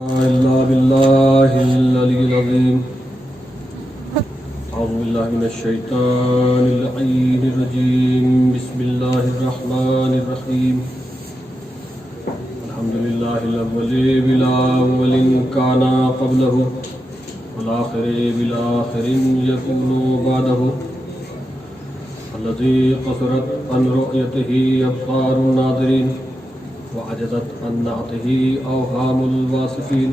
إلا بالله العلي العظيم. أعوذ بالله من الشيطان اللعين الرجيم. بسم الله الرحمن الرحيم. الحمد لله الأول بالأول كان قبله والآخر بالآخر يكون بعده الذي قصرت عن رؤيته أبصار الناظرين وعجزت عن نعته أوهام الواصفين.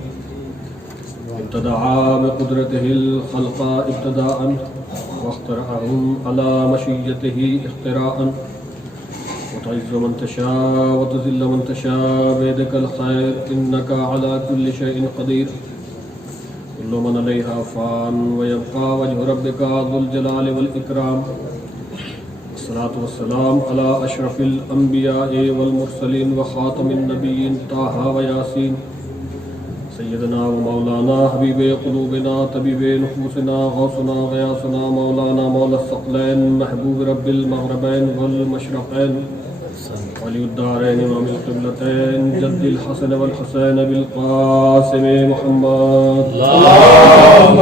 ابتدعا بقدرته الخلق ابتداء واخترعهم على مشيته اختراء. وتعز من تشاء وتذل من تشاء بيدك الخير إنك على كل شيء قدير. كل من عليها فان ويبقى وجه ربك ذو الجلال والإكرام. الصلاة والسلام على أشرف الأنبياء والمرسلين وخاتم النبيين طه وياسين سيدنا ومولانا حبيب قلوبنا طبيب نفوسنا غوثنا غياثنا مولانا مولى الثقلين محبوب رب المغربين والمشرقين ولي الدارين إمام القبلتين جد الحسن والحسين بالقاسم محمد. اللهم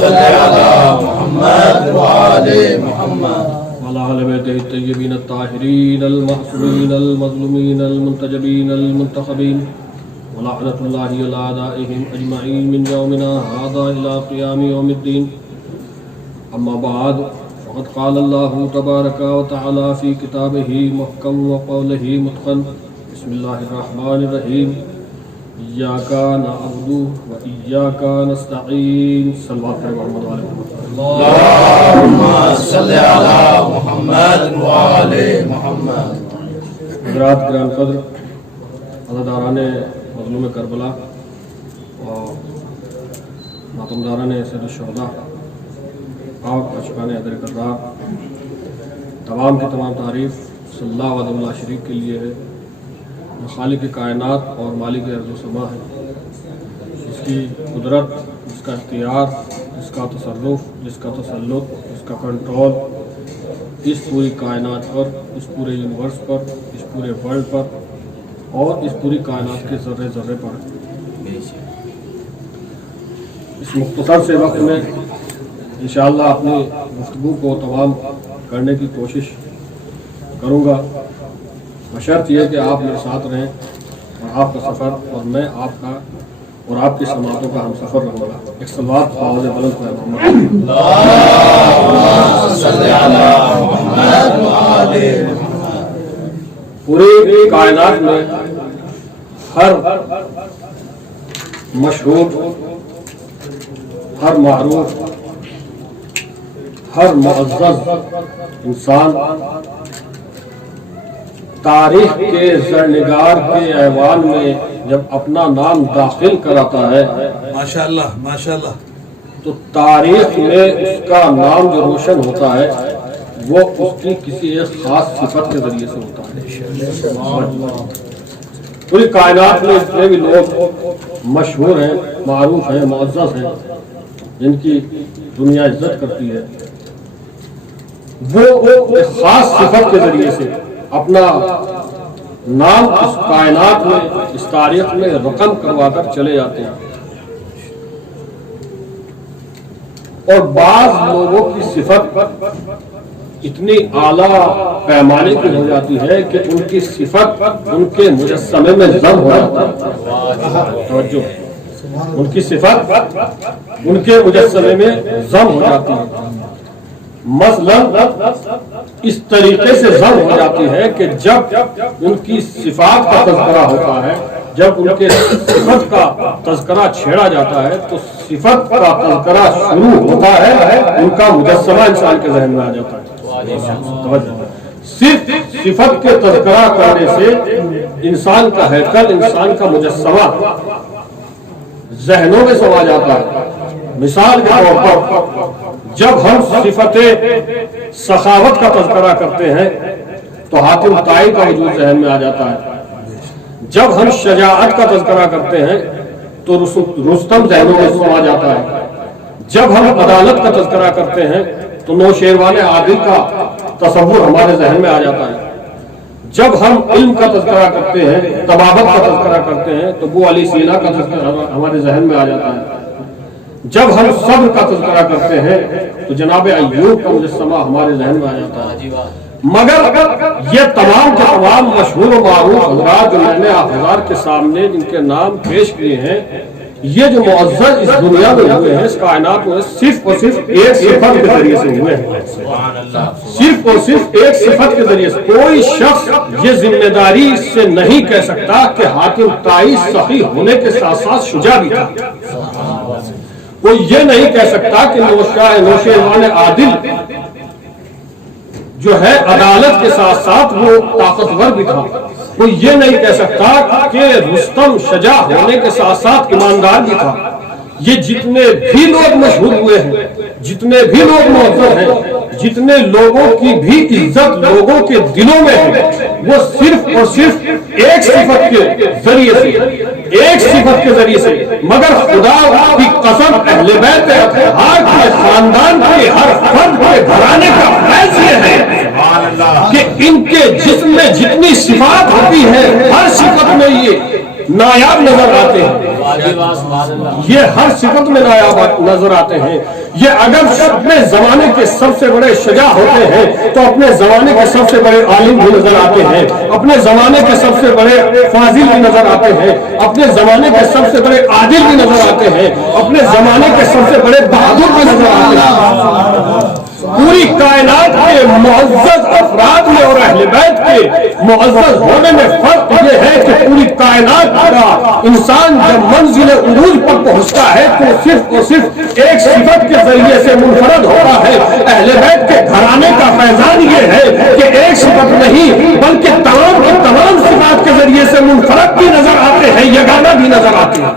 صل على محمد وآل محمد وعلى أهل بيته الطيبين الطاهرين المعصومين المظلومين المنتجبين المنتخبين ولعنة الله على أعدائهم أجمعين من يومنا هذا إلى قيام يوم الدين. أما بعد فقد قال الله تبارك وتعالى في كتابه محكم وقوله متقن. بسم الله الرحمن الرحيم. إياك نعبد وإياك نستعين. صلوات محمد وعلى محمد. اللهم صل على محمد وآل محمد. حضرات گران قدر عزاداران مظلوم کربلا اور ماتمداران سید الشہداء پاک عاشقان حیدر کرار، تمام کی تمام تعریف صلی اللہ علیہ شریف کے لیے ہے جو خالق کائنات اور مالک ارض و سما ہے. جس کی قدرت، جس کا اختیار، جس کا تصرف، جس کا تسلط، جس کا کنٹرول اس پوری کائنات پر، اس پورے یونیورس پر، اس پورے ورلڈ پر اور اس پوری کائنات کے ذرے ذرے پر. اس مختصر سے وقت میں انشاءاللہ اپنی گفتگو کو تمام کرنے کی کوشش کروں گا، بشرط یہ کہ آپ میرے ساتھ رہیں اور آپ کا سفر اور میں آپ کا اور آپ کی سماعتوں کا ہم سفر رہوں گا. ایک صلوات آواز بلند پر محمد. اللهم صل على محمد وآل محمد. پوری کائنات میں ہر مشہور، ہر معروف، ہر معزز انسان تاریخ کے زرنگار کے ایوان میں جب اپنا نام داخل کراتا ہے ماشاءاللہ ماشاءاللہ تو تاریخ میں اس کا نام جو روشن ہوتا ہے وہ اس کی کسی ایک خاص صفت کے ذریعے سے ہوتا ہے. پوری کائنات میں جتنے بھی لوگ مشہور ہیں، معروف ہیں، معزز ہیں، جن کی دنیا عزت کرتی ہے، وہ ایک خاص صفت کے ذریعے سے اپنا نام اس کائنات میں، اس تاریخ میں رقم کروا کر چلے جاتے ہیں. اور بعض لوگوں کی صفت اتنی اعلیٰ پیمانے کی ہو جاتی ہے کہ ان کی صفت ان کے مجسمے میں ضم ہو جاتی ہے. توجہ، ان کی صفت ان کے مجسمے میں ضم ہو جاتی ہے. مثلا اس طریقے سے ضم ہو جاتی ہے کہ جب ان کی صفات کا تذکرہ ہوتا ہے، جب ان کے صفت کا تذکرہ چھیڑا جاتا ہے تو صفت کا تذکرہ شروع ہوتا ہے، ان کا مجسمہ انسان کے ذہن میں آ جاتا ہے. صرف صفت کے تذکرہ کرنے سے انسان کا ہیکل، انسان کا مجسمہ ذہنوں میں سما جاتا ہے. مثال کے طور پر جب ہم صفت سخاوت کا تذکرہ کرتے ہیں تو حاتم طائی کا وجود ذہن میں آ جاتا ہے. جب ہم شجاعت کا تذکرہ کرتے ہیں تو رستم ذہنوں میں سما جاتا ہے. جب ہم عدالت کا تذکرہ کرتے ہیں تو نوشیروان عادل کا تصور ہمارے ذہن میں آ جاتا ہے. جب ہم علم کا تذکرہ کرتے ہیں، طبابت کا تذکرہ کرتے ہیں، تو ابو علی سینا کا تذکرہ ہمارے ذہن میں آ جاتا ہے۔ جب ہم صبر کا تذکرہ کرتے ہیں تو جناب ایوب کا مجسمہ ہمارے ذہن میں آ جاتا ہے۔ مگر یہ تمام کے تمام مشہور و معروف حضرات جو میں نے آپ حضرات کے سامنے جن کے نام پیش کیے ہیں، یہ جو معزز اس دنیا میں ہوئے ہیں، اس کائنات میں، صرف اور صرف ایک صفت کے ذریعے سے ہوئے ہیں۔ صرف اور صرف ایک صفت کے ذریعے سے۔ کوئی شخص یہ ذمہ داری سے نہیں کہہ سکتا کہ حاتم طائی سخی ہونے کے ساتھ ساتھ شجاع بھی تھا۔ کوئی یہ نہیں کہہ سکتا کہ نوشیروان عادل جو ہے عدالت کے ساتھ ساتھ وہ طاقتور بھی تھا۔ کوئی یہ نہیں کہہ سکتا کہ رستم شجاع ہونے کے ساتھ ساتھ ایماندار بھی تھا۔ یہ جتنے بھی لوگ مشہور ہوئے ہیں، جتنے بھی لوگ معزز ہیں، جتنے لوگوں کی بھی عزت لوگوں کے دلوں میں ہے، وہ صرف اور صرف ایک صفت کے ذریعے سے، ایک صفت کے ذریعے سے۔ مگر خدا کی قسم، اہل بیت اطہار کے خاندان کے ہر فرد کے گھرانے کا فیض یہ ہے کہ ان کے جسم میں جتنی صفات ہوتی ہے، ہر صفت میں یہ نایاب نظر آتے ہیں۔ یہ ہر صفت میں نایاب نظر آتے ہیں۔ یہ اگر اپنے زمانے کے سب سے بڑے شجاع ہوتے ہیں تو اپنے زمانے کے سب سے بڑے عالم بھی نظر آتے ہیں، اپنے زمانے کے سب سے بڑے فاضل بھی نظر آتے ہیں، اپنے زمانے کے سب سے بڑے عادل بھی نظر آتے ہیں، اپنے زمانے کے سب سے بڑے بہادر بھی نظر آتے ہیں۔ پوری کائنات کے معزز افراد میں اور اہل بیت کے معزز ہونے میں فرق یہ ہے کہ پوری کائنات کا انسان جب منزل عروج پر پہنچتا ہے تو صرف اور صرف ایک صفت کے ذریعے سے منفرد ہوتا ہے۔ اہل بیت کے گھرانے کا فیضان یہ ہے کہ ایک صفت نہیں بلکہ تمام کی تمام صفات کے ذریعے سے منفرد بھی نظر آتے ہیں، یگانہ بھی نظر آتے ہیں۔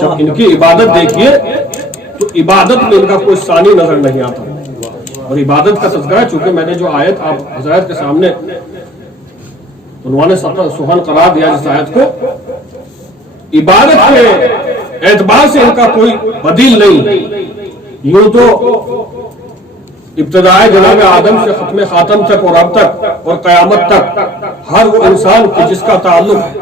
جب ان کی عبادت دیکھیے تو عبادت میں ان کا کوئی ثانی نظر نہیں آتا۔ اور عبادت کا تذکرہ، چونکہ میں نے جو آیت آپ حضرات کے سامنے عنوان سخن قرار دیا جس آیت کو، عبادت کے اعتبار سے ان کا کوئی بدیل نہیں۔ یوں تو ابتدائے جناب آدم سے ختم خاتم تک اور اب تک اور قیامت تک ہر وہ انسان جس کا تعلق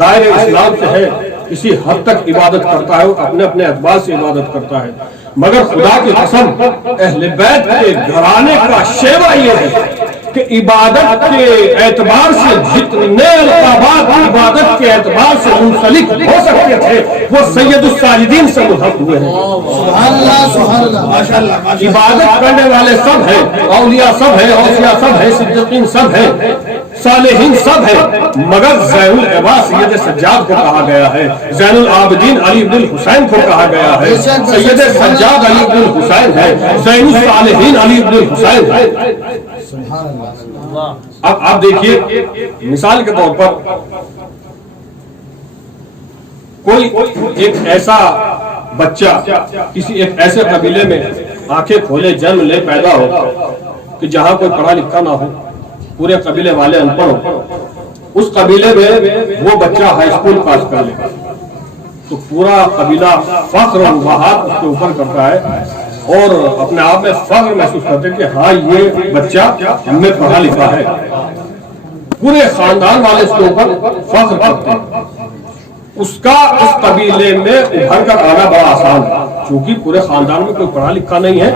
دائرہ اسلام سے ہے کسی حد تک عبادت کرتا ہے، اپنے اپنے اعتبار سے عبادت کرتا ہے۔ مگر خدا کی قسم، اہل بیت کے گھرانے کا شیوا یہ ہے کہ عبادت کے اعتبار سے جتنے القابات عبادت کے اعتبار سے منسلک ہو سکتے تھے وہ سید الساجدین سے ملحق ہوئے ہیں۔ عبادت کرنے والے سب ہیں، اولیاء سب ہیں، اوصیاء سب ہیں، صدیقین سب ہیں، صالحین سب ہیں، مگر زین العباد سید سجاد کو کہا گیا ہے، زین العابدین علی بن الحسین کو کہا گیا ہے، سید سجاد علی بن الحسین ہے، زین الصالحین علی بن الحسین ہے۔ اب آپ دیکھیے، مثال کے طور پر کوئی ایک ایسا بچہ کسی ایک ایسے قبیلے میں آنکھیں کھولے جنم لے پیدا ہو کہ جہاں کوئی پڑھا لکھا نہ ہو، پورے قبیلے والے ان پڑھ ہو، اس قبیلے میں وہ بچہ ہائی اسکول پاس کر لے تو پورا قبیلہ فخر اور وہاں اس کے اوپر کرتا ہے اور اپنے آپ میں فخر محسوس کرتے ہیں کہ ہاں یہ بچہ ہم میں پڑھا لکھا ہے۔ پورے خاندان والے اس کے اوپر فخر کرتے ہیں۔ اس کا اس قبیلے میں ابھر کر آنا بڑا آسان ہے، چونکہ پورے خاندان میں کوئی پڑھا لکھا نہیں ہے۔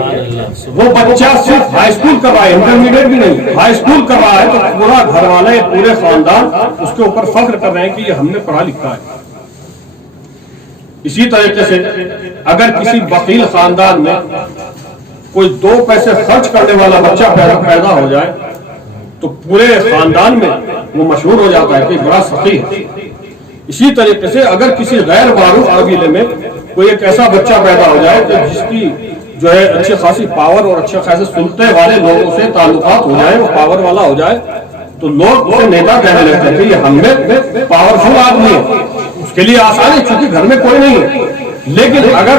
وہ بچہ صرف ہائی اسکول کر رہا ہے، انٹرمیڈیٹ بھی نہیں، ہائی اسکول کر رہا ہے تو پورا گھر والے پورے خاندان اس کے اوپر فخر کر رہے ہیں کہ یہ ہم نے پڑھا لکھا ہے۔ اسی طریقے سے اگر کسی بخیل خاندان میں کوئی 2 پیسے خرچ کرنے والا بچہ پیدا ہو جائے تو پورے خاندان میں وہ مشہور ہو جاتا ہے کہ بڑا سخی ہے۔ اسی طریقے سے اگر کسی غیر معروف قبیلے میں کوئی ایک ایسا بچہ پیدا ہو جائے کہ جس کی جو ہے اچھی خاصی پاور اور اچھے خاصے سلطے والے لوگوں سے تعلقات ہو جائے، وہ پاور والا ہو جائے، تو لوگ اسے نیتا کہنے لگتے ہیں کہ یہ ہم میں پاورفل آدمی ہے۔ اس کے لیے آسان ہے چونکہ گھر میں کوئی نہیں ہے۔ لیکن اگر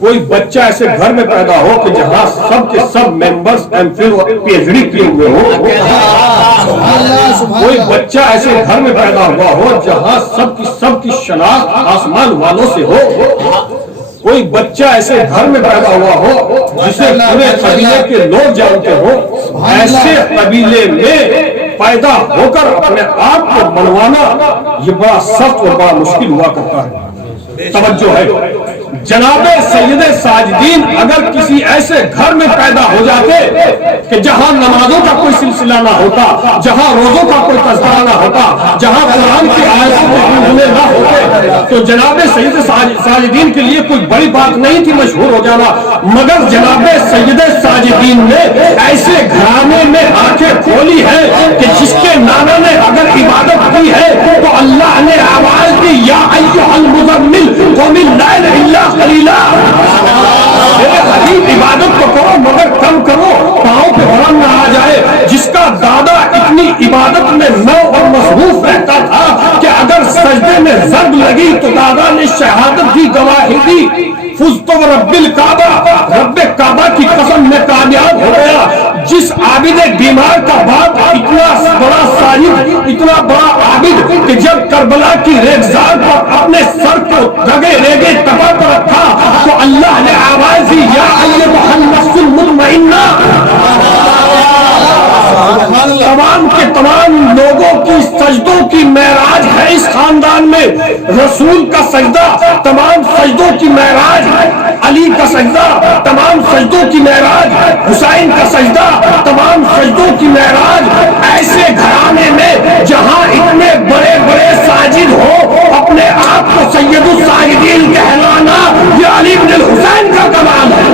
کوئی بچہ ایسے گھر میں پیدا ہو کہ جہاں سب کے سب ممبرز ایم فل اور پی ایچ ڈی کیے ہوئے ہو، کوئی بچہ ایسے گھر میں پیدا ہوا ہو جہاں سب کی شناخت آسمان والوں سے ہو، کوئی بچہ ایسے گھر میں پیدا ہوا ہو جسے پورے قبیلے کے لوگ جانتے ہو، ایسے قبیلے میں پیدا ہو کر اپنے آپ کو منوانا یہ بڑا سخت اور بڑا مشکل ہوا کرتا ہے۔ توجہ ہے، جناب سید ساجدین اگر کسی ایسے گھر میں پیدا ہو جاتے کہ جہاں نمازوں کا کوئی سلسلہ نہ ہوتا، جہاں روزوں کا کوئی تذکرہ نہ ہوتا، جہاں قرآن کی آیتوں کے گنگنے نہ ہوتے، تو جناب سید ساجدین کے لیے کوئی بڑی بات نہیں تھی مشہور ہو جانا، مگر جناب سید ساجدین نے ایسے گھرانے میں آنکھیں کھولی ہے کہ جس کے نانا نے اگر عبادت کی ہے تو اللہ نے آواز دی، یا ایھا المزمل قم اللیل الا قلیلا، میرے حبیب عبادت کو کرو مگر کم کرو، پاؤں پہ ورم نہ آ جائے۔ جس کا دادا اتنی عبادت میں نو اور مصروف رہتا تھا کہ اگر سجدے میں ضرب لگی تو دادا نے شہادت کی گواہی دی، فزت برب الکعبہ، رب کعبہ کی قسم میں کامیاب ہو گیا۔ جس عابد بیمار کا باپ اتنا بڑا ساجد، اتنا بڑا عابد کہ جب کربلا کی ریگزار پر اپنے سر کو دگے ریگے تپا پر رکھا تو اللہ نے آواز دی، یا ایھا النفس المطمئنہ، تمام کے تمام لوگوں کی سجدوں کی معراج ہے اس خاندان میں، رسول کا سجدہ تمام سجدوں کی معراج، علی کا سجدہ تمام سجدوں کی معراج، حسین کا سجدہ تمام سجدوں کی معراج۔ ایسے گھرانے میں جہاں اتنے بڑے بڑے ساجد ہو، اپنے آپ کو سید الساجدین کہلانا یہ علی بن الحسین کا کمال ہے۔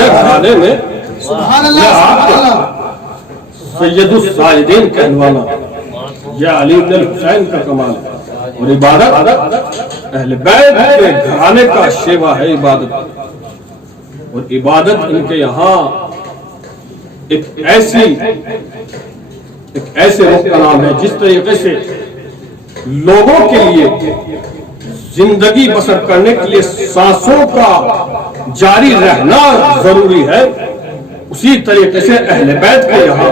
گھرانے میں سید الساجدین کہلوانا یہ علی بن الحسین کا کمال ہے، اور عبادت اہل بیت کے گھرانے کا شیوا ہے عبادت، اور عبادت ان کے یہاں ایک ایسے رخ کا نام ہے جس طریقے سے لوگوں کے لیے زندگی بسر کرنے کے لیے سانسوں کا جاری رہنا ضروری ہے، اسی طریقے سے اہل بیت کے یہاں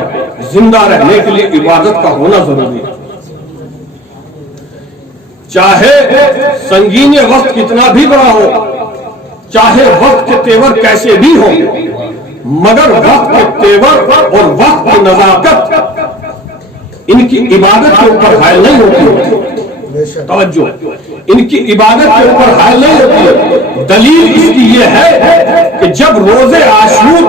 زندہ رہنے کے لیے عبادت کا ہونا ضروری ہے۔ چاہے سنگین وقت کتنا بھی بڑا ہو، چاہے وقت کے تیور کیسے بھی ہو، مگر وقت کے تیور اور وقت کی نزاکت ان کی عبادت کے اوپر حائل نہیں ہوتی۔ توجہ، ان کی عبادت کے اوپر حائل نہیں ہوتی ہے۔ دلیل اس کی یہ ہے کہ جب روز عاشور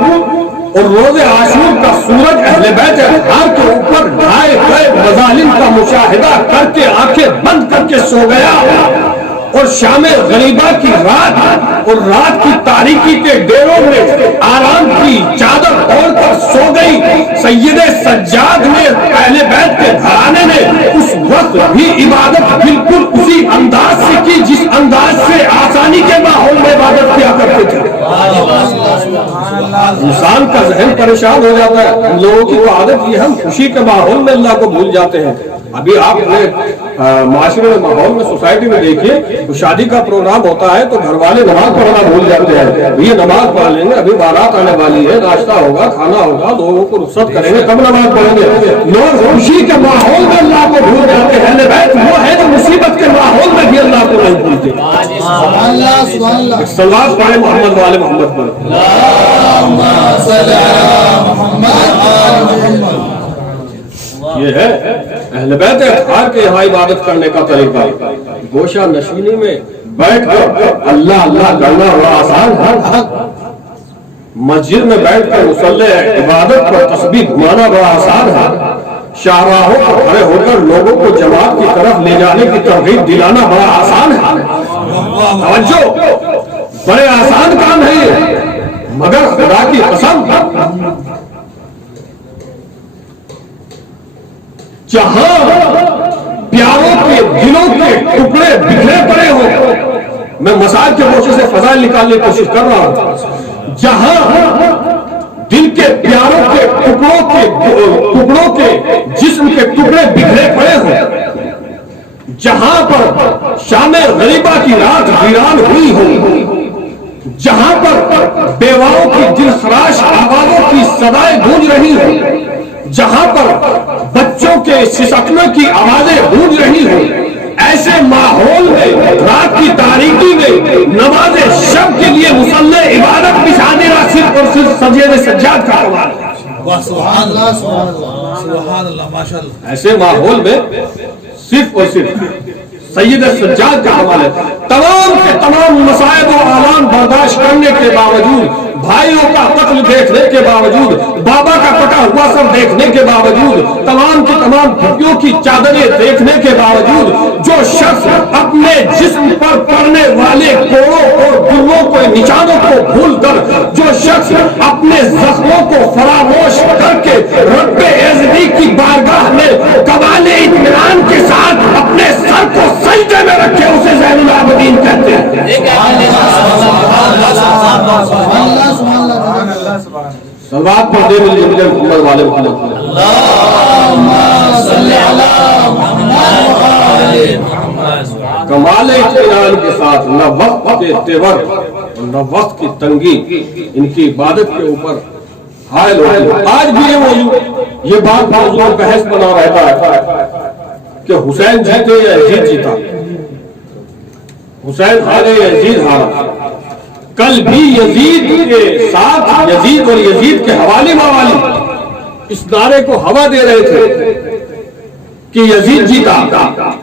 اور روز عاشور کا سورج اہل بیت اطہار کے اوپر ڈھائے گئے مظالم کا مشاہدہ کر کے آنکھیں بند کر کے سو گیا، اور شام غریبہ کی رات اور رات کی تاریکی کے ڈیروں میں آرام کی چادر اوڑھ کر سو گئی، سید سجاد نے اہل بیت کے گھرانے نے اس وقت بھی عبادت بالکل اسی انداز سے کی جس انداز سے آسانی کے ماحول میں عبادت کیا کرتے تھے۔ انسان کا ذہن پریشان ہو جاتا ہے، ہم لوگوں کی تو عادت یہ، ہم خوشی کے ماحول میں اللہ کو بھول جاتے ہیں۔ ابھی آپ معاشرے میں ماحول میں سوسائٹی میں دیکھیے تو شادی کا پروگرام ہوتا ہے تو گھر والے نماز پڑھنا بھول جاتے ہیں، یہ نماز پڑھ لیں گے، ابھی بارات آنے والی ہے، ناشتہ ہوگا، کھانا ہوگا، لوگوں کو رخصت کریں گے تب نماز پڑھیں گے۔ لوگ خوشی کے ماحول میں اللہ کو بھول جاتے ہیں، بیت وہ ہے جو مصیبت کے ماحول میں بھی اللہ کو نہیں بھولتے۔ صلوات پڑھیں محمد والے محمد پر۔ یہ ہے اہل بیت اطہار کے یہاں عبادت کرنے کا طریقہ۔ گوشہ نشینی میں بیٹھ کر اللہ اللہ کرنا بڑا آسان ہے، مسجد میں بیٹھ کر مصلی عبادت پر تسبیح گھمانا بڑا آسان ہے، شاہراہوں پر کھڑے ہو کر لوگوں کو جماعت کی طرف لے جانے کی ترغیب دلانا بڑا آسان ہے۔ توجہ، بڑے آسان کام ہے یہ، مگر خدا کی قسم جہاں پیاروں کے دلوں کے ٹکڑے بکھرے پڑے ہوں، میں مثال کے موچے سے فضائل نکالنے کی کوشش کر رہا ہوں، جہاں دل کے پیاروں کے ٹکڑوں کے جسم کے ٹکڑے بکھرے پڑے ہوں، جہاں پر شام غریبہ کی رات ویران ہوئی ہو، جہاں پر بیواؤں کی دل خراش آوازوں کی صدائیں گونج رہی ہوں، جہاں پر بچوں کے سسکنے کی آوازیں گونج رہی ہوں، ایسے ماحول میں رات کی تاریکی میں نماز شب کے لیے مصلی عبادت بچھا دینا صرف اور صرف سجدہ سجاد کا کمال ہے۔ سبحان اللہ سبحان اللہ ماشاءاللہ۔ ایسے ماحول میں صرف اور صرف سید سجاد کا کمال ہے۔ تمام کے تمام مصائب و آلام برداشت کرنے کے باوجود، بھائیوں کا قتل دیکھنے کے باوجود، بابا کا کٹا ہوا سر دیکھنے کے باوجود، تمام کی تمام پھٹیوں کی چادریں دیکھنے کے باوجود، جو شخص اپنے جسم پر پڑنے والے کوڑوں اور گروں کو نشانوں کو بھول کر، جو شخص اپنے زخموں کو فراموش کر کے رب عزتی کی بارگاہ میں کمال اطمینان کے ساتھ اپنے سر کو سجدے میں رکھے، اسے زین العابدین کہتے ہیں۔ صلوات پڑھ دے ملی جملے محمد والے محمد۔ اللہم صلی علی محمد۔ کمال اطمینان کے ساتھ، نہ وقت کے تیور اور نہ وقت کی تنگی ان کی عبادت کے اوپر حائل ہو۔ آج بھی یہ بات موضوع بحث بنا رہتا ہے کہ حسین جیتے یا یزید جیتا، حسین ہارے یا یزید ہارا۔ کل بھی یزید کے ساتھ، یزید اور یزید کے حوالی موالی اس نعرے کو ہوا دے رہے تھے کہ یزید جیتا،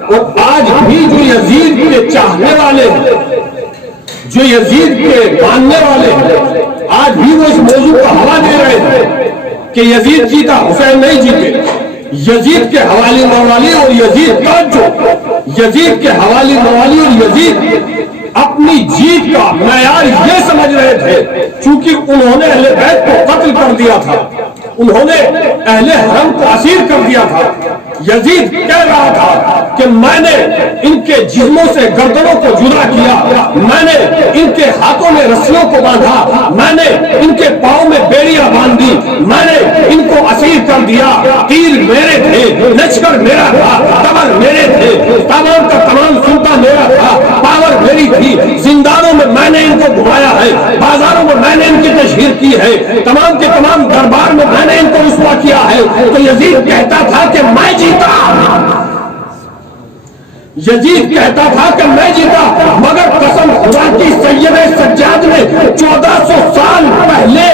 اور آج بھی جو یزید کے چاہنے والے ہیں، جو یزید کے ماننے والے ہیں، آج بھی وہ اس موضوع کو ہوا دے رہے ہیں کہ یزید جیتا، حسین نہیں جیتے۔ یزید کے حوالی موالی اور یزید کا یزید کے حوالی موالی اور یزید اپنی جیت کا معیار یہ سمجھ رہے تھے، چونکہ انہوں نے اہل بیت کو قتل کر دیا تھا، انہوں نے اہل حرم کو اسیر کر دیا تھا۔ یزید کہہ رہا تھا کہ میں نے ان کے جسموں سے گردنوں کو جدا کیا، میں نے ان کے ہاتھوں میں رسیوں کو باندھا، میں نے ان کے پاؤں میں بیڑیاں باندھ دی، میں نے ان کو اسیر کر دیا۔ تیر میرے تھے، لشکر میرا تھا، کمر میرے تھے، تمام کا تمام سلطہ میرا تھا، پاور میری تھی۔ زندانوں میں نے ان کو گھمایا ہے، بازاروں میں میں نے ان کی تشہیر کی ہے، تمام کے تمام دربار میں میں نے ان کو رسوا کیا ہے۔ تو یزید کہتا تھا کہ میں جیتا، یزید کہتا تھا کہ میں جیتا، مگر قسم خدا کی سید سجاد نے 1400 سال پہلے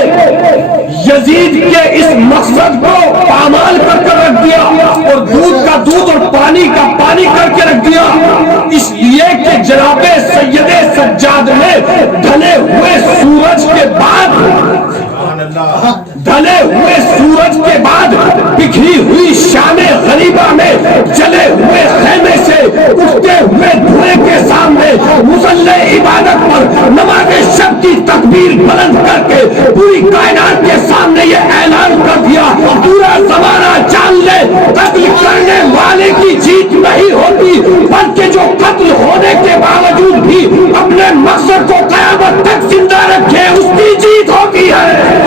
یزید کے اس مقصد کو پامال کر کے رکھ دیا، اور دودھ کا دودھ اور پانی کا پانی کر کے رکھ دیا، اس لیے کہ جناب سید سجاد نے ڈھلے ہوئے سورج کے بعد، ڈھلے ہوئے سورج کے بعد بکھری ہوئی شام غریبہ میں جلے ہوئے خیمے سے اٹھتے ہوئے دھوئے کے سامنے مصلی عبادت پر نماز شب کی تکبیر بلند کر کے پوری کائنات کے سامنے یہ اعلان کر دیا، پورا زمانہ جان لے قتل کرنے والے کی جیت نہیں ہوتی، بلکہ جو قتل ہونے کے باوجود بھی اپنے مقصد کو قیامت تک زندہ رکھے اس کی جیت ہوتی ہے۔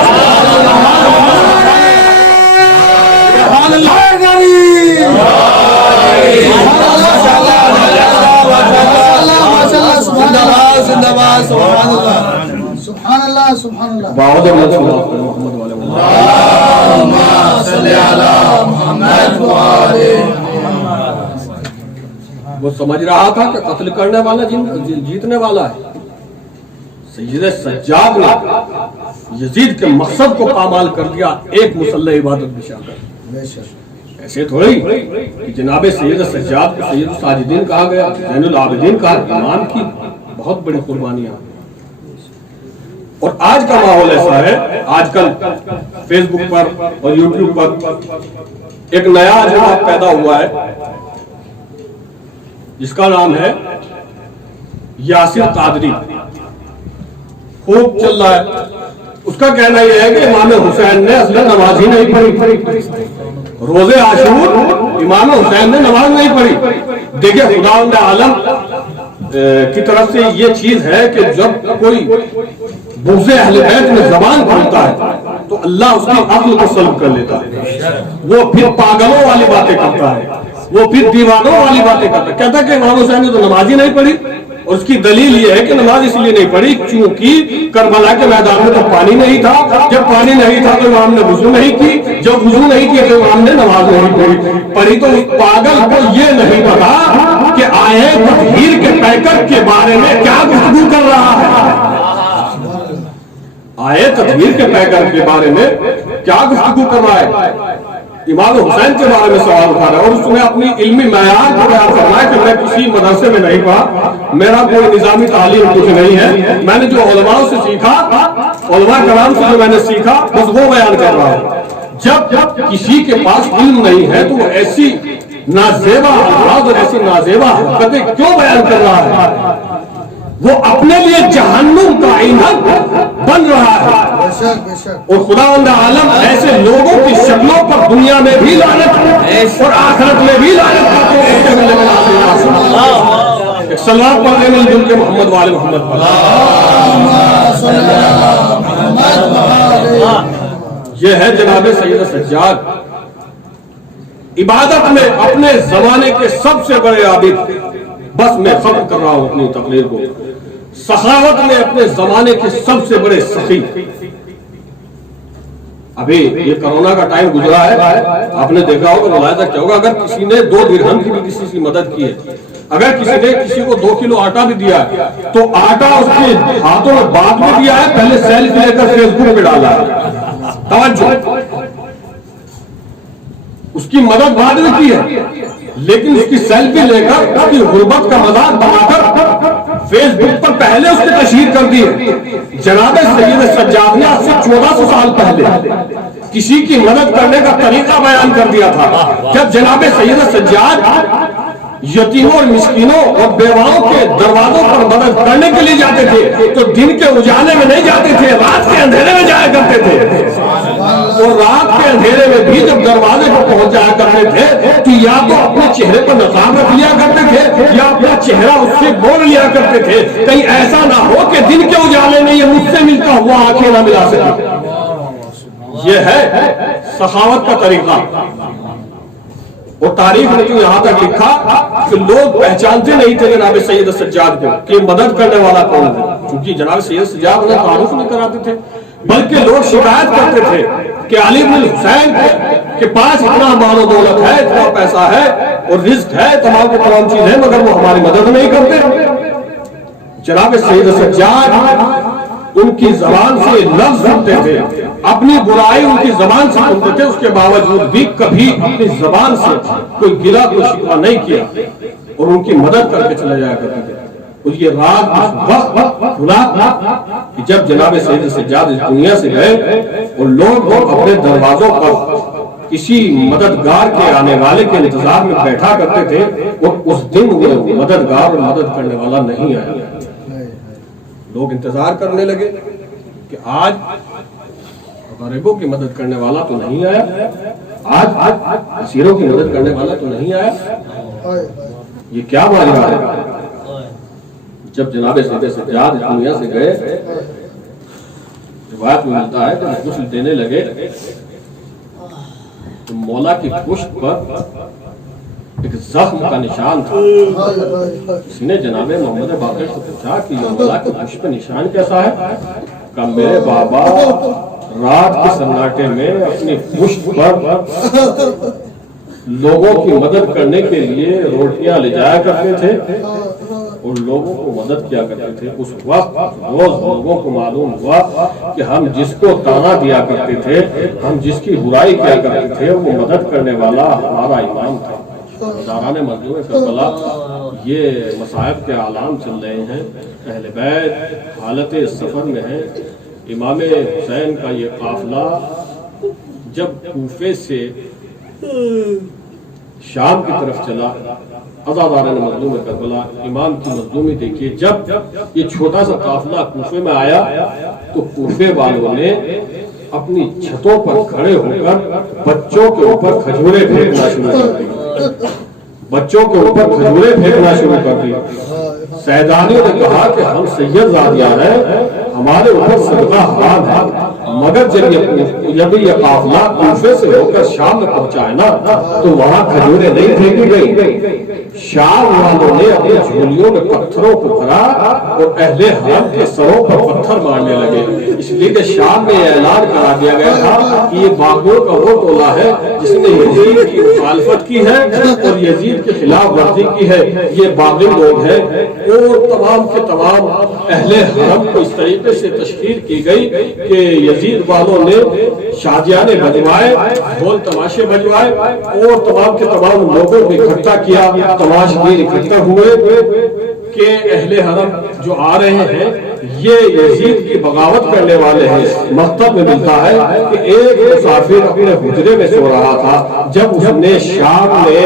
سبحان اللہ سبحان اللہ۔ وہ سمجھ رہا تھا کہ قتل کرنے والا جیتنے والا ہے۔ سید سجاد نے یزید کے مقصد کو پامال کر دیا، ایک مصلی عبادت بچھا کر۔ ایسے تھوڑی کہ جناب سید سجاد کو سید الساجدین کہا گیا، زین العابدین کہا، امام کی بہت بڑی قربانیاں۔ اور آج کا ماحول ایسا ہے، آج کل فیس بک پر اور یوٹیوب پر ایک نیا جماعت پیدا ہوا ہے جس کا نام ہے یاسر قادری، خوب چل رہا ہے۔ اس کا کہنا یہ ہے کہ امام حسین نے اصل نماز ہی نہیں پڑھی، روزے عاشور امام حسین نے نماز نہیں پڑھی۔ دیکھیں خداوند عالم کی طرف سے یہ چیز ہے کہ جب کوئی بغض اہل بیت میں زبان کھولتا ہے تو اللہ اس کی عقل کو سلب کر لیتا ہے، وہ پھر پاگلوں والی باتیں کرتا ہے، وہ پھر دیوانوں والی باتیں کرتا ہے۔ کہتا ہے کہ امام حسین نے تو نماز ہی نہیں پڑھی، اور اس کی دلیل یہ ہے کہ نماز اس لیے نہیں پڑھی چونکہ کربلا کے میدان میں تو پانی نہیں تھا، جب پانی نہیں تھا تو امام نے وضو نہیں کی، جب وضو نہیں کی تو امام نے نماز نہیں پڑھی تو اس پاگل کو یہ نہیں پتا کہ آئے تطہیر کے پیکر کے بارے میں کیا گفتگو کر رہا ہے، آئے تطہیر کے پیکر کے بارے میں کیا گفتگو کر رہا ہے، امام حسین کے بارے میں سوال اٹھا رہا ہے، اور اس نے اپنی علمی معیار کو بیان کرنا ہے کہ میں کسی مدرسے میں نہیں پڑھا، میرا کوئی نظامی تعلیم کچھ نہیں ہے، میں نے جو علماء سے سیکھا، علماء کرام سے جو میں نے سیکھا بس وہ بیان کر رہا ہوں۔ جب کسی کے پاس علم نہیں ہے تو وہ ایسی نازیبا الفاظ اور ایسی نازیبا حرکتیں کیوں بیان کر رہا ہے؟ وہ اپنے لیے جہنم کا ایندھن بن رہا ہے، اور خداوند عالم ایسے لوگوں کی شکلوں پر دنیا میں بھی لعنت اور آخرت میں بھی لعنت کرتے ہیں۔ ایک صلوات پڑھنے میں جن کے محمد والے محمد پر یہ ہے جناب سید سجاد، عبادت میں اپنے زمانے کے سب سے بڑے عابد، بس میں ختم کر رہا ہوں اپنی تقریر کو، سخاوت میں اپنے زمانے کے سب سے بڑے سخی۔ ابھی یہ کرونا کا ٹائم گزرا ہے، آپ نے دیکھا ہوگا، ملاحظہ کیا ہوگا، اگر کسی نے 2 درہم کی بھی کسی کی مدد کی ہے، اگر کسی نے کسی کو 2 کلو آٹا بھی دیا ہے تو آٹا اس کے ہاتھوں میں بعد میں دیا ہے، پہلے سیلفی لے کر فیس بک پہ ڈالا ہے، توجہ، اس کی مدد بعد میں کی ہے لیکن اس کی سیلفی لے کر اس کی غربت کا مذاق بنا کر فیس بک پر پہلے اس نے تشہیر کر دی ہے۔ جناب سید سجاد نے آج سے 1400 سال پہلے کسی کی مدد کرنے کا طریقہ بیان کر دیا تھا۔ جب جناب سید سجاد یتیموں اور مسکینوں اور بیواؤں کے دروازوں پر مدد کرنے کے لیے جاتے تھے تو دن کے اجالے میں نہیں جاتے تھے، رات کے اندھیرے میں جایا کرتے تھے، اور رات کے اندھیرے میں بھی جب دروازے پر پہنچ جایا کرتے تھے تو یا تو اپنے چہرے پر نقاب رکھ لیا کرتے تھے یا اپنا چہرہ اس سے بول لیا کرتے تھے، کہیں ایسا نہ ہو کہ دن کے اجالے میں یہ مجھ سے ملتا ہوا آنکھیں نہ ملا سکے۔ یہ ہے سخاوت کا طریقہ، اور تاریخ نے جو یہاں تک لکھا کہ لوگ پہچانتے نہیں تھے جناب سید سجاد کو کہ مدد کرنے والا کون ہے، چونکہ جناب سید سجاد انہیں تعارف نہیں کراتے تھے، بلکہ لوگ شکایت کرتے تھے کہ علی بن حسین کے پاس اتنا مال و دولت ہے، اتنا پیسہ ہے اور رزق ہے، تمام کو تمام چیزیں، مگر وہ ہماری مدد نہیں کرتے۔ جناب سید سجاد ان کی زبان سے لفظ سنتے تھے، اپنی برائی ان کی زبان سے سنتے تھے، اس کے باوجود بھی کبھی اپنی زبان سے کوئی گلہ کوئی شکوہ نہیں کیا اور ان کی مدد کر کے چلے جایا کرتے تھے۔ اور یہ راز اس وقت کھلا کہ جب جناب سید سجاد اس دنیا سے گئے اور لوگ اپنے دروازوں پر کسی مددگار کے آنے والے کے انتظار میں بیٹھا کرتے تھے، اور اس دن وہ مددگار اور مدد کرنے والا نہیں آیا۔ لوگ انتظار کرنے لگے کہ آج غریبوں کی مدد کرنے والا تو نہیں آیا، آج اسیروں کی مدد کرنے والا تو نہیں آیا، یہ کیا معاملہ ہے؟ جب جناب سید سجاد اس دنیا سے گئے، روایت میں ملتا ہے کہ غسل دینے لگے تو مولا کی پشت پر ایک زخم کا نشان تھا۔ اس نے جناب محمد باقر سے پوچھا کہ یہ مولا کی پشت پر نشان کیسا ہے؟ کہا میرے بابا رات کے سناٹے میں اپنی پشت پر لوگوں کی مدد کرنے کے لیے روٹیاں لے جایا کرتے تھے اور لوگوں کو مدد کیا کرتے تھے۔ اس وقت روز لوگوں کو معلوم ہوا کہ ہم جس کو تانا دیا کرتے تھے، ہم جس کی برائی کیا کرتے تھے، وہ مدد کرنے والا ہمارا امام تھا۔ داران مظلوم کربلا یہ مصائب کے اعلام چل رہے ہیں، اہل بیت حالت سفر میں ہیں۔ امام حسین کا یہ قافلہ جب کوفے سے شام کی طرف چلا، عزاداران مظلوم کربلا امام کی مظلومی دیکھیے، جب یہ چھوٹا سا قافلہ کوفے میں آیا تو کوفے والوں نے اپنی چھتوں پر کھڑے ہو کر بچوں کے اوپر کھجورے پھینکنا شروع کر دی، بچوں کے اوپر کھجورے پھینکنا شروع کر دی۔ سیدانیوں نے کہا کہ ہم سید زادیان ہیں، ہمارے اوپر صدقہ حرام ہے، مگر جب یہ قافلہ کوفے سے ہو کر شام میں پہنچا ہے نا تو وہاں کھجورے نہیں پھینکی گئی، شام والوں نے اپنی جھولیوں میں پتھروں کو بھرا اور اہل حرم کے سروں پر پتھر مارنے لگے، اس لیے کہ شام میں اعلان کرا دیا گیا تھا کہ یہ باغیوں کا وہ ٹولہ ہے جس نے یزید کی مخالفت کی ہے اور یزید کے خلاف ورزی کی ہے، یہ باغی لوگ ہیں۔ اور تمام کے تمام اہل حرم کو اس طریقے سے تشکیل کی گئی کہ یزید والوں نے شادیانے بجوائے، ڈھول تماشے بجوائے اور تمام کے تمام لوگوں کو اکٹھا کیا، تماشبین اکٹھا ہوئے کہ اہل حرم جو آ رہے ہیں یہ یزید کی بغاوت کرنے والے ہیں۔ مکتب میں ملتا ہے کہ ایک مسافر اپنے حجرے میں سو رہا تھا، جب اس نے شام میں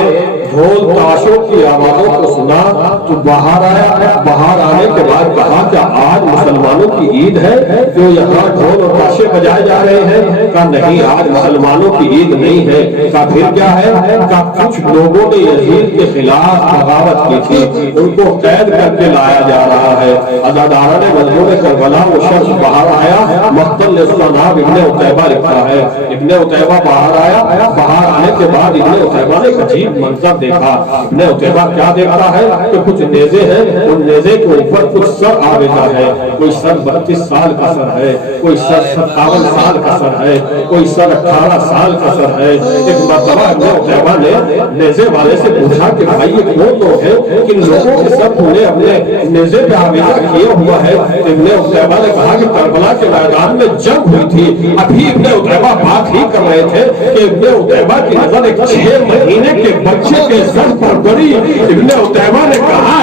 ڈھول تاشوں کی آوازوں کو سنا تو باہر آیا، باہر آنے کے بعد کہا کہ آج مسلمانوں کی عید ہے جو یہاں ڈھول اور تاشے بجائے جا رہے ہیں؟ کہا نہیں، آج مسلمانوں کی عید نہیں ہے۔ کہا پھر کیا ہے؟ کہا کچھ لوگوں نے یزید کے خلاف بغاوت کی تھی، ان کو قید کر کے لایا جا رہا ہے۔ عزاداران مظلوم کربلا وہ شخص باہر آیا، مقتل نے اس کا نام ابن عتیبہ لکھا ہے۔ ابن عتیبہ باہر آیا، باہر آنے کے بعد ابن عتیبہ نے ایک عجیب منظر دیکھا۔ ابن عتیبہ کیا دیکھتا ہے کہ کچھ نیزے ہیں، ان نیزے کے اوپر کچھ سر آویزہ ہے، کوئی سر 32 سال کا سر ہے، کوئی سر 57 سال کا سر ہے، کوئی سر 18 سال کا سر ہے۔ ایک مرتبہ ابن عتیبہ نے نیزے والے سے پوچھا کہ بھائی یہ کون لوگ ہیں، کن لوگوں کے سر تم نے اپنے نیزے پہ آویزہ کیا ہوا ہے؟ ابن عتیبہ نے کہا کہ کربلا کے میدان میں جنگ ہوئی تھی، ابھی ابن عتیبہ بات ہی کر رہے تھے کہ ابن عتیبہ کی نظر ایک 6 مہینے کے بچے کے سر پر پڑی۔ ابن عتیبہ نے کہا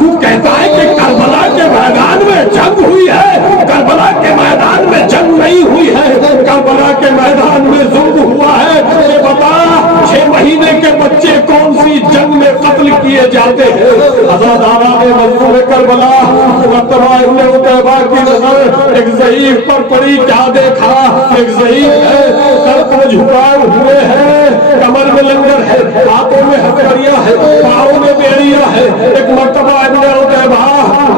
تو کہتا ہے کہ کربلا کے میدان میں جنگ ہوئی ہے؟ کربلا کے میدان میں جنگ نہیں ہوئی ہے، کربلا کے میدان میں ظلم ہوا ہے۔ یہ بتا 6 مہینے کے بچے کون سی جنگ میں قتل کیے جاتے ہیں؟ عزاداران مظلوم کربلا مرتبہ ابن عتیبہ کی نظر ایک ضعیف پر پڑی، کیا دیکھا؟ ایک ضعیف ہے، سر پر جھکائے ہوئے ہے، کمر میں لنگر ہے، ہاتھوں میں ہتھکڑیاں ہے، پاؤں میں بیڑیاں ہے۔ ایک مرتبہ ابن عتیبہ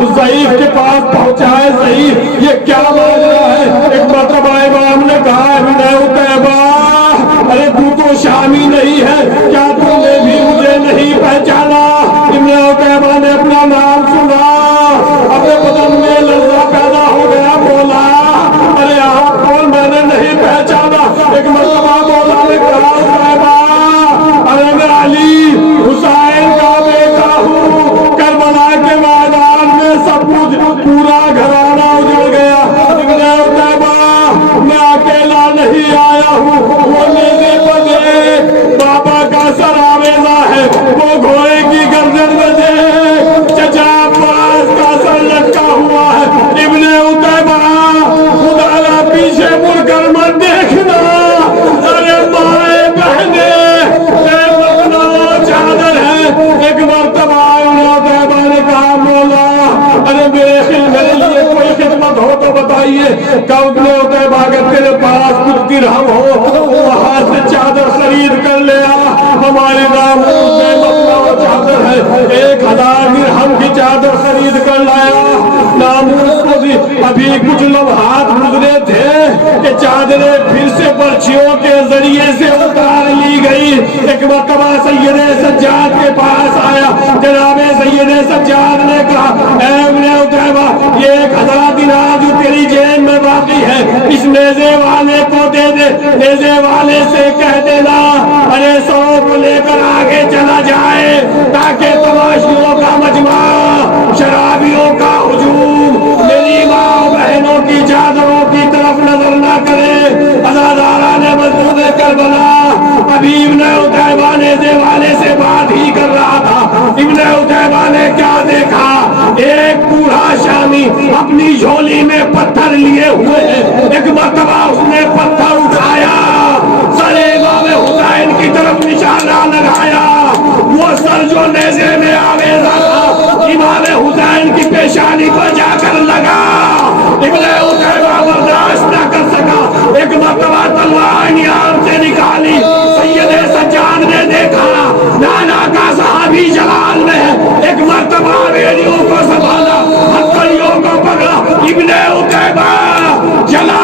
اس ضعیف کے پاس پہنچا ہے، ضعیف یہ کیا ماجرا ہے؟ ایک مرتبہ امام نے کہا ابن عتیبہ ارے تو تو شامی نہیں ہے، کیا تم نے بھی مجھے نہیں پہچانا؟ ابن عتیبہ نے اپنا نام سنا، اپنے بدن میں لرزہ پیدا ہو گیا، بولا ارے آپ کون؟ میں نے نہیں پہچانا۔ ایک مرتبہ بولا نے کہا عتیبہ ارے میں علی حسین کا بیٹا ہوں، کربلا کے میدان میں سب کچھ پورا گھرانہ اجڑ گیا۔ ابن عتیبہ میں اکیلا نہیں آیا ہوں، وہ نیزے بجے بابا کا سر آویزہ ہے، وہ گھوڑے کی گردن بجے چچا عباس کا سر لٹکا ہوا ہے۔ ابن عتیبہ خدا را پیچھے مڑ کر مت دیکھنا، ارے مائیں بہنے چادر ہے۔ ایک مرتبہ ابن عتیبہ نے کہا مولا ارے میرے لیے کوئی خدمت ہو تو بتائیے۔ کہا ابن عتیبہ کہ تیرے پاس کچھ درہم ہو وہاں سے چادر خرید کر لے آ، ہمارے ناموس میں مطلع چادر ہے۔ 1000 درہم کی چادر خرید کر لایا۔ ناموس کو ابھی کچھ لمحات گزرے تھے کہ چادریں پھر سے برچھیوں کے ذریعے سے اتار لی گئی۔ ایک مرتبہ سید سجاد کے پاس آیا، جناب سید سجاد نے کہا اے ابن عتیبہ یہ 1000 دینار جو تیری جیب میں باقی ہے اس نیزے والے کو دے دے، نیزے والے سے کہہ دینا ارے 100 کو لے کر آگے چلا جائے تاکہ تماشیوں کا مجمع، شرابیوں کا ہجوم میری ماں بہنوں کی چادروں کی طرف نظر نہ کرے۔ عزاداران مظلوم کربلا ابھی ابن عتیبہ نیزے والے سے بات ہی کر رہا تھا، ابن عتیبہ نے کیا دیکھا؟ ایک بوڑھا شامی اپنی جھولی میں پتھر لیے ہوئے ہیں۔ ایک مرتبہ اس نے پتھر اٹھایا، سر امام حسین کی طرف نشانہ لگایا، وہ سر جو نیزے میں آویزہ تھا امام حسین کی پیشانی پر جا کر لگا۔ ابن عتیبہ برداشت نہ کر سکا، ایک مرتبہ تلوار نیام سے نکالی۔ سید سجاد نے دیکھا نانا کا صحابی جلال میں ایک مرتبہ بیڑیوں کو سنبھالا، ہتھکڑیوں کو پکڑا۔ ابن عتیبہ جلال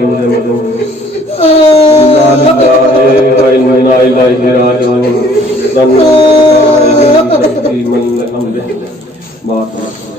کنز مجنون انا للہ و انا الیہ راجعون ظن من لامرہ